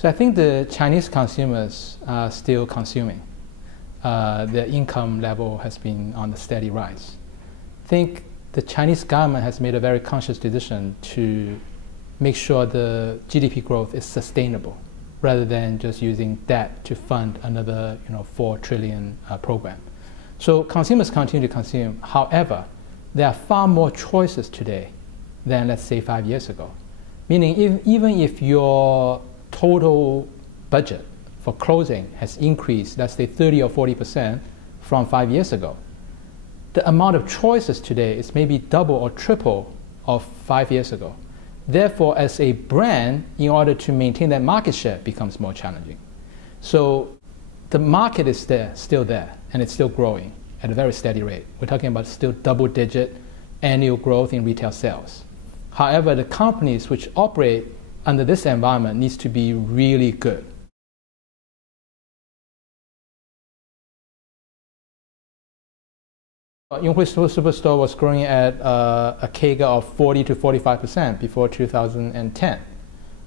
So I think the Chinese consumers are still consuming. Their income level has been on a steady rise. I think the Chinese government has made a very conscious decision to make sure the GDP growth is sustainable, rather than just using debt to fund another 4 trillion program. So consumers continue to consume. However, there are far more choices today than, let's say, 5 years ago. Meaning even if your total budget for clothing has increased, let's say 30 or 40% from 5 years ago, the amount of choices today is maybe double or triple of 5 years ago. Therefore, as a brand, in order to maintain that market share, becomes more challenging. So the market is there, still there, and it's still growing at a very steady rate. We're talking about still double-digit annual growth in retail sales. However, the companies which operate under this environment needs to be really good. Yonghui Superstore was growing at a CAGR of 40 to 45% before 2010.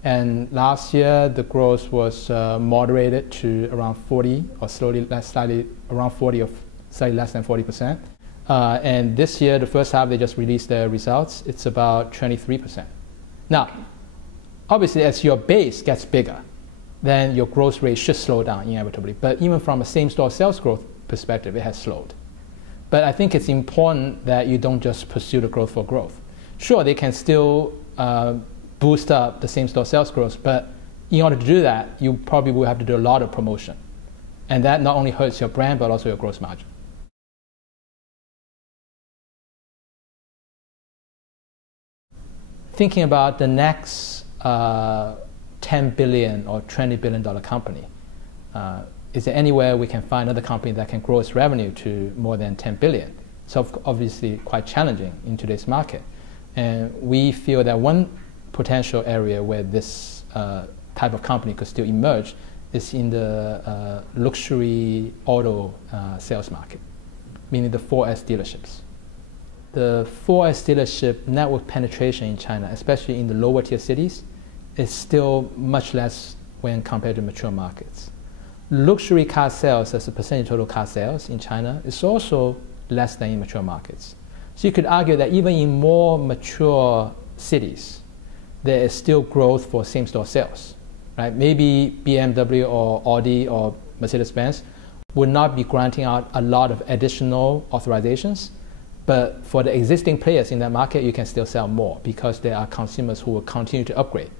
And last year, the growth was moderated to around 40, or slightly around 40, or slightly less than 40%. And this year, the first half, they just released their results. It's about 23%. Now, obviously, as your base gets bigger, then your growth rate should slow down inevitably. But even from a same-store sales growth perspective, it has slowed. But I think it's important that you don't just pursue the growth for growth. Sure, they can still boost up the same-store sales growth, but in order to do that, you probably will have to do a lot of promotion. And that not only hurts your brand, but also your gross margin. Thinking about the next 10 billion or $20 billion company, is there anywhere we can find another company that can grow its revenue to more than 10 billion? So obviously quite challenging in today's market. And we feel that one potential area where this type of company could still emerge is in the luxury auto sales market, meaning the 4S dealerships. The 4S dealership network penetration in China, especially in the lower tier cities, is still much less when compared to mature markets. Luxury car sales as a percentage of total car sales in China is also less than in mature markets. So you could argue that even in more mature cities, there is still growth for same-store sales. Right? Maybe BMW or Audi or Mercedes-Benz would not be granting out a lot of additional authorizations, but for the existing players in that market, you can still sell more because there are consumers who will continue to upgrade.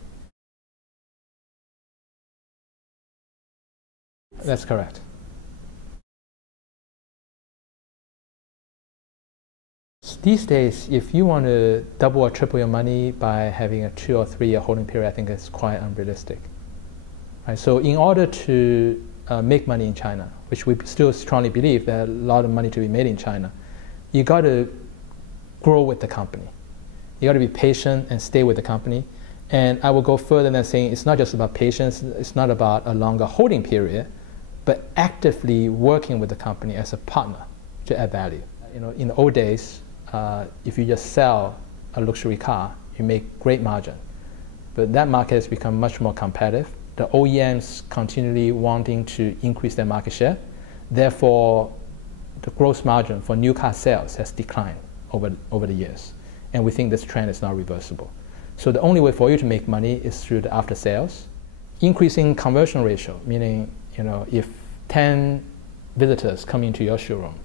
That's correct. These days, if you want to double or triple your money by having a 2 or 3 year holding period, I think it's quite unrealistic. Right? So in order to make money in China, which we still strongly believe there's a lot of money to be made in China, you got to grow with the company. You got to be patient and stay with the company. And I will go further than saying it's not just about patience, it's not about a longer holding period, but actively working with the company as a partner to add value. In the old days, if you just sell a luxury car, you make great margin. But that market has become much more competitive. The OEMs continually wanting to increase their market share. Therefore, the gross margin for new car sales has declined over the years. And we think this trend is not reversible. So the only way for you to make money is through the after sales. Increasing conversion ratio, meaning if 10 visitors come into your showroom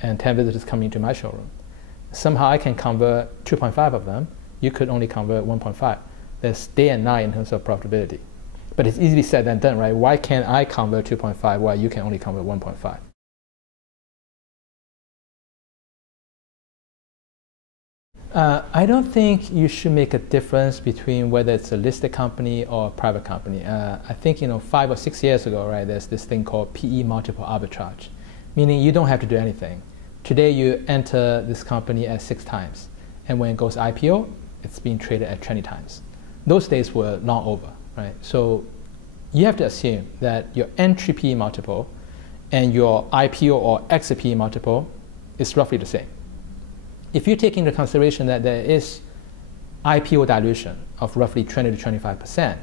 and 10 visitors come into my showroom, somehow I can convert 2.5 of them, you could only convert 1.5. There's day and night in terms of profitability. But it's easily said than done, right? Why can't I convert 2.5 while you can only convert 1.5? I don't think you should make a difference between whether it's a listed company or a private company. I think 5 or 6 years ago, right, there's this thing called PE multiple arbitrage, meaning you don't have to do anything. Today you enter this company at 6 times, and when it goes IPO, it's being traded at 20 times. Those days were long over, right? So you have to assume that your entry PE multiple and your IPO or exit PE multiple is roughly the same. If you take into consideration that there is IPO dilution of roughly 20 to 25%,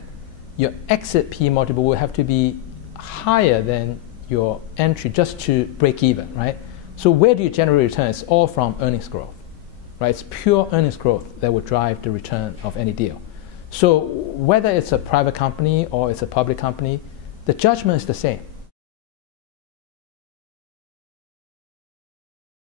your exit P multiple will have to be higher than your entry just to break even, right? So where do you generate return? It's all from earnings growth, right? It's pure earnings growth that will drive the return of any deal. So whether it's a private company or it's a public company, the judgment is the same.